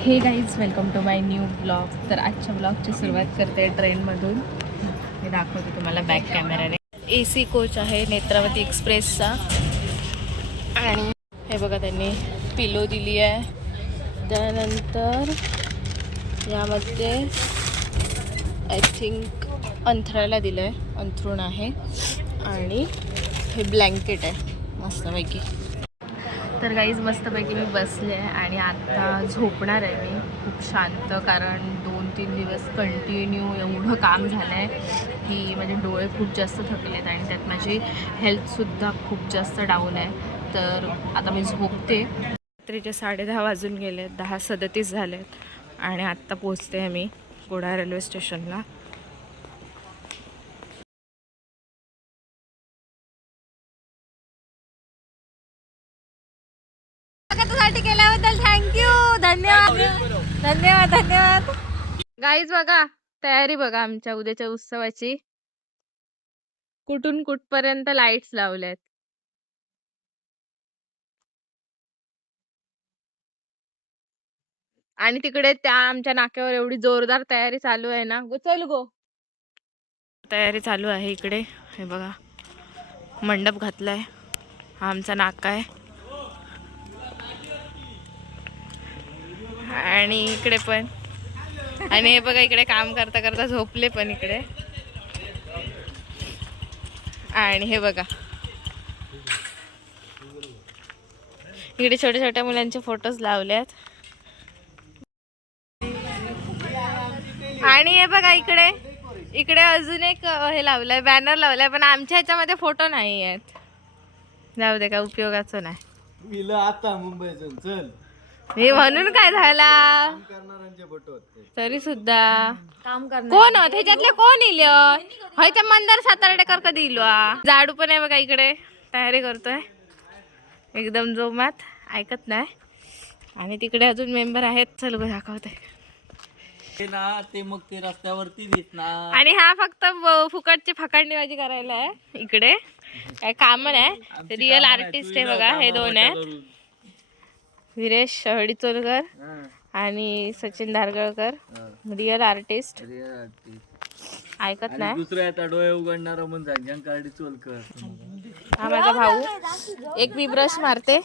हे guys welcome to my new blog. तर आजच्या ब्लॉगची सुरुवात करते ट्रेनमधून. मी दाखवते तुम्हाला बॅक कॅमेराने. AC कोच आहे नेत्रावती एक्सप्रेसचा. आणि हे बघा त्यांनी पिलो दिली आहे. त्यानंतर यामध्ये आय थिंक अंथरायला दिलं आहे, अंथरूण आहे. आणि हे ब्लँकेट आहे मस्तपैकी. तर गाईज मस्तपैकी मी बसले आहे आणि आता झोपणार आहे मी खूप शांत. कारण 2-3 दिवस कंटिन्यू एवढं काम झालं आहे की माझे डोळे खूप जास्त थकले आहेत आणि त्यात माझी हेल्थसुद्धा खूप जास्त डाऊन आहे. तर आता मी झोपते. रात्रीचे 10:30 वाजून गेले आहेत, 10:37 झाले आहेत आणि आत्ता पोचते आहे मी कुडाळ रेल्वे स्टेशनला. केल्याबद्दल थँक्यू, धन्यवाद धन्यवाद धन्यवाद. गाईज बघा तयारी बघा आमच्या उद्याच्या उत्सवाची. कुठून कुठपर्यंत लाईट्स लावल्यात. आणि तिकडे त्या आमच्या नाक्यावर एवढी जोरदार तयारी चालू आहे ना. चल गो, तयारी चालू आहे इकडे. हे बघा मंडप घातलाय, हा आमचा नाका आहे. आणि इकडे पण. आणि हे बघा इकडे काम करता करता झोपले पण इकडे. आणि हे बघा इकडे छोट्या छोट्या मुलांचे फोटोज लावल्यात. आणि हे बघा इकडे इकडे अजून एक हे लावलंय, बॅनर लावलाय. पण आमच्या ह्याच्यामध्ये फोटो नाही आहेत. जाऊ दे, काय उपयोगाचं नाही. आता मुंबईतून चल हे म्हणून काय झाला तरी सुद्धा कोण ह्याच्यातले कोण इल त्या मंदार सातारडेकर कधी इलो. जाडू पण आहे बघा इकडे, तयारी करतोय एकदम जोमात, ऐकत नाही. आणि तिकडे अजून मेंबर आहेत. चल गो दाखवते ना ते. मग ते रस्त्यावरती दिसणार. आणि हा फक्त फुकटची फकांडीबाजी करायला आहे इकडे, काय काम नाही. रिअल आर्टिस्ट आहे बघा हे दोन आहेत, विरेश हडीचोलकर आणि सचिन धारगळकर. रिअल आर्टिस्ट, ऐकत नाही. दुसऱ्या आता डोळे उघडणार म्हणून जंकार्डी चोलकर. हा माझा भाऊ एक बी ब्रश मारते.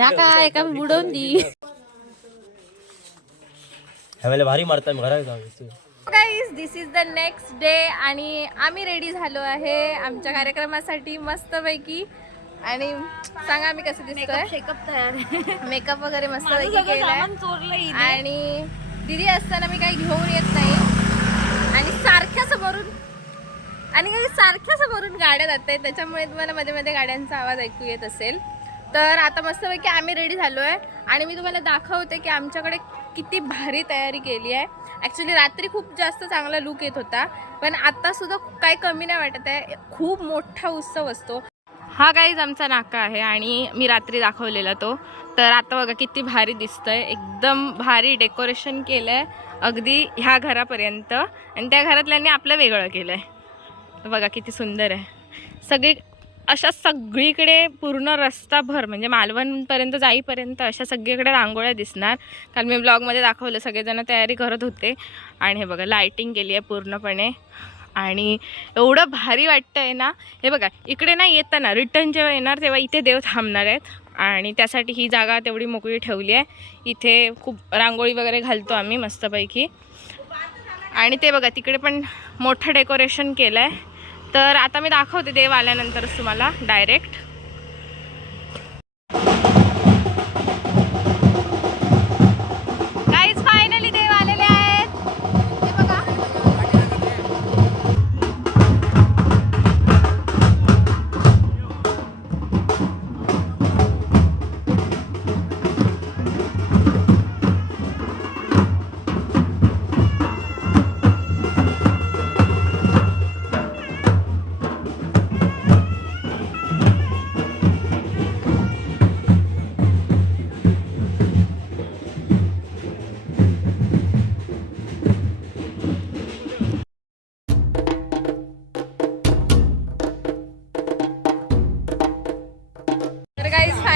काय एका बुडवून दी भारी मारता घरात जाऊ. Guys this is the next day आणि आम्ही रेडी झालो आहे आमच्या कार्यक्रमासाठी मस्तपैकी. आणि सांगा आम्ही कसं दिसतोय. मेकअप तयार, मेकअप वगैरे मस्तपैकी केलाय. आणि दिदी असताना मी काही घेऊन येत नाही. आणि सारख्या समोरून गाड्या जात आहेत, त्याच्यामुळे तुम्हाला मध्ये मध्ये गाड्यांचा आवाज ऐकू येत असेल. तर आता मस्तपैकी आम्ही रेडी झालो आहे आणि मी तुम्हाला दाखवते की आमच्याकडे किती भारी तयारी केली आहे. ॲक्च्युली रात्री खूप जास्त चांगला लुक येत होता, पण आत्तासुद्धा काही कमी नाही वाटत आहे. खूप मोठा उत्सव असतो हा. गाईज आमचा नाका आहे आणि मी रात्री दाखवलेला तो. तर आता बघा किती भारी दिसतंय, एकदम भारी डेकोरेशन केलं आहे अगदी ह्या घरापर्यंत. आणि त्या घरातल्यांनी आपलं वेगळं केलं आहे. बघा किती सुंदर आहे. सगळी अशा सगळीकडे पूर्ण रस्ताभर म्हणजे मालवणपर्यंत जाईपर्यंत अशा सगळीकडे रांगोळ्या दिसणार. कारण मी ब्लॉगमध्ये दाखवलं सगळेजण तयारी करत होते. आणि हे बघा लाईटिंग केली आहे पूर्णपणे आणि एवढं भारी वाटतं आहे ना. हे बघा इकडे ना येताना रिटर्न जेव्हा येणार तेव्हा इथे देव थांबणार आहेत आणि त्यासाठी ही जागा तेवढी मोकळी ठेवली आहे. इथे खूप रांगोळी वगैरे घालतो आम्ही मस्तपैकी. आणि ते बघा तिकडे पण मोठं डेकोरेशन केलं आहे. तर आता मी दाखवते देव आल्यानंतरच तुम्हाला डायरेक्ट. गाईज फायनली देव आलेले आहेत. हे बघा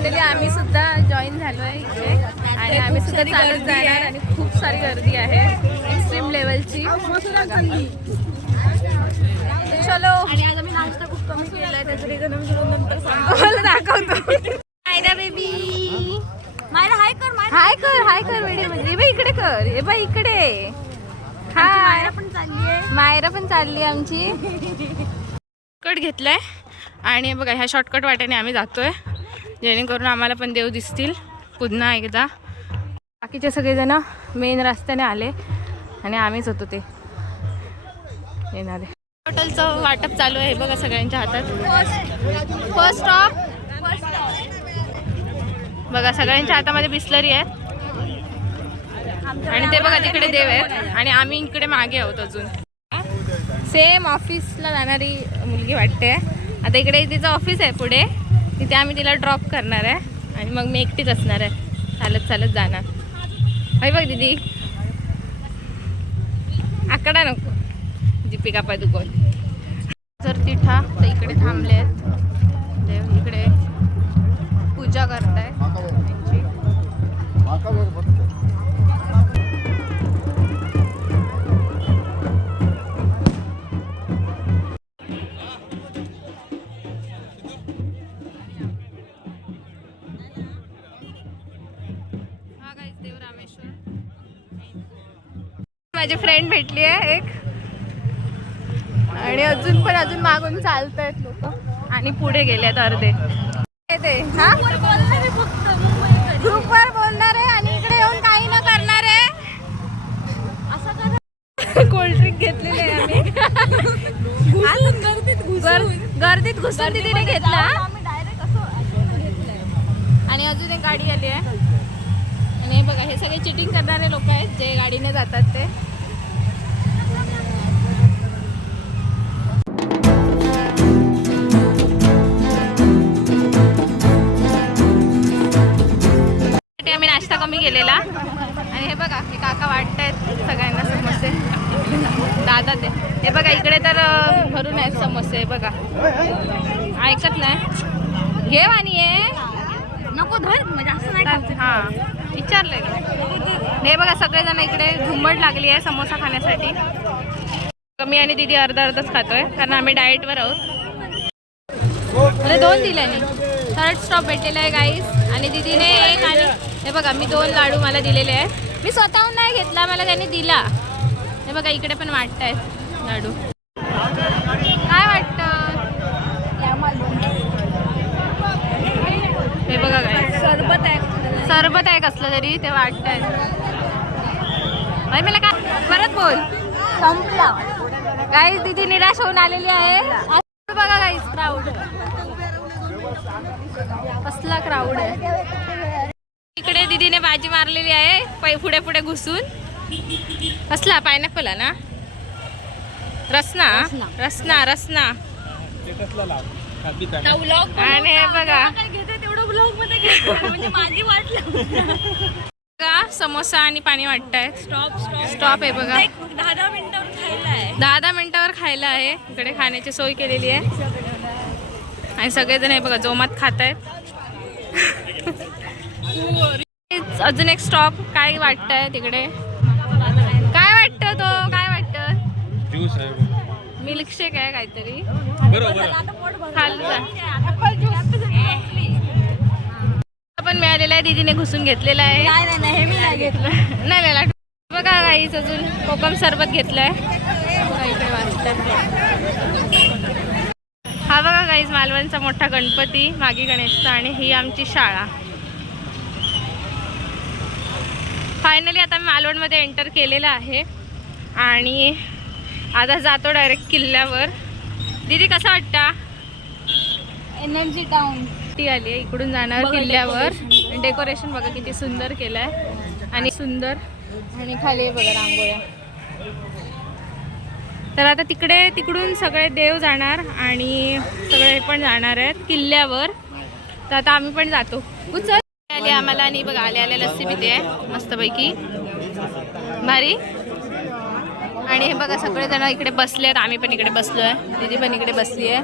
फायनली आम्ही सुद्धा जॉईन झालो आहे इथे आणि आम्ही सुद्धा चालत जाणार आणि खूप सारी गर्दी आहे एक्स्ट्रीम लेवलची. चलो. आणि आज आम्ही नाश्ता खूप कमी केलाय त्याचं रिझन आम्ही नंतर सांगतो. दाखवतो. मायरा बेबी मायरा हाय कर व्हिडिओ मध्ये. इकडे कर. हे बाई इकडे. हाय. मायरा पण चालली आमची. कट घेतलाय आणि बघा ह्या शॉर्टकट वाट्याने आम्ही जातोय जेणेकरून आम्हाला पण देव दिसतील पुन्हा एकदा. बाकीचे सगळेजण मेन रस्त्याने आले आणि आम्हीच होतो ते येणारे. हॉटेलचं वाटप चालू आहे बघा सगळ्यांच्या हातात. फर्स्ट स्टॉप बघा सगळ्यांच्या हातामध्ये बिस्लरी आहे आणि ते बघा तिकडे देव आहेत आणि आम्ही इकडे मागे आहोत अजून. सेम ऑफिसला जाणारी मुलगी वाटते. आता इकडे तिचं ऑफिस आहे पुढे, तिथे आम्ही तिला ड्रॉप करणार आहे आणि मग मी एकटीच असणार आहे चालत चालत जाणार. हाय बघ दीदी आकडा नको. दीपिका पादुकोण जर तिठा तर इकडे थांबले आहेत देव. इकडे पूजा करताय त्यांची. माझी फ्रेंड भेटली आहे एक आणि अजून मागून चालत आहेत लोक आणि पुढे गेलेत अर्धे. ते हा ग्रुपवर बोलणार आहे आणि इकडे येऊन काही न करणार आहे. असं कोल्ड्रिंक घेतलेली आहे आम्ही. गर्दीत घुसून तिने घेतला आणि अजून एक गाडी आली आहे. आणि हे बघा हे सगळे चिटिंग करणारे लोक आहेत जे गाडीने जातात ते. आम्ही नाश्ता कमी केलेला आणि हे बघा हे काका वाटतायत सगळ्यांना समोसे. दादा ते हे बघा इकडे तर भरून आहेत समोसे. बघा ऐकत नाही घे वाणी आहे नको धर म्हणजे असं नाही. हां विचारलंय. हे बघा सगळेजण इकडे झुंबड लागली आहे समोसा खाण्यासाठी. कमी आणि दीदी अर्धाच खातोय कारण आम्ही डाएटवर आहोत. मला 2 दिल्याने. थर्ड स्टॉप भेटलेला आहे गाईस आणि दीदीने एक आणि हे बघा मी 2 लाडू मला दिलेले आहेत. मी स्वतःहून नाही घेतला मला त्याने दिला. हे बघा इकडे पण वाटतायत लाडू. काय वाटतं हे बघा गाईस सरबत आहे कसलं तरी ते वाटतंय. मला काय परत बोल संपला. गाईस दीदी निराश होऊन आलेली आहे. बघा गाईस क्राऊड कसला क्राऊड आहे. इकडे दीदीने बाजी मारलेली आहे पुढे पुढे घुसून. कसला पायनॅपल आहे ना. रसना रसना रसना आणि हे बघा समोसा आणि पाणी वाटतंय. स्टॉप आहे बघा. 10 मिनिटावर खायला आहे. इकडे खाण्याची सोय केलेली आहे आणि सगळेजण हे बघा जोमात खात आहेत. अजून एक स्टॉप. काय वाटतंय तिकडे काय वाटतं तो काय वाटतं ज्यूस आहे मिल्कशेक आहे काहीतरी. पण मिळालेला आहे दीदीने घुसून घेतलेला आहे. हे मी नाही घेतलं. नाही बघा काहीच अजून कोकम सरबत घेतलंय. हा बघा काहीच मालवणचा मोठा गणपती मागे गणेशचा आणि ही आमची शाळा. फायनली आता मी मालवणमध्ये एंटर केलेलं आहे आणि आता जातो डायरेक्ट किल्ल्यावर. दीदी कसा वाटता. एनर्जी डाऊन ती आली आहे. इकडून जाणार किल्ल्यावर. डेकोरेशन बघा किती सुंदर केलं आहे आणि सुंदर आणि खाली बघा रांगोळ्या. तर आता तिकडून सगळे देव जाणार आणि सगळे पण जाणार आहेत किल्ल्यावर. तर आता आम्ही पण जातो. उचल आली आम्हाला आणि बघा आले लस्सी पिते आहे मस्तपैकी भारी. आणि हे बघा सगळेजण इकडे बसले आहेत. आम्ही पण इकडे बसलो आहे. दीदी पण इकडे बसली आहे.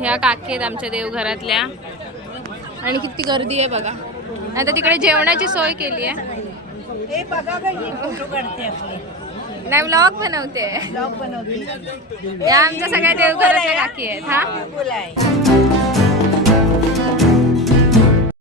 ह्या काकी आहेत आमच्या देवघरातल्या आणि किती गर्दी आहे बघा. आता तिकडे जेवणाची सोय केली आहे. हे बघा कशी फोटो काढते आपले, नाही व्लॉग बनवते. ब्लॉग बनवते. या आमच्या सगळ्या देवघरातल्या काकी आहेत. हा बोलाय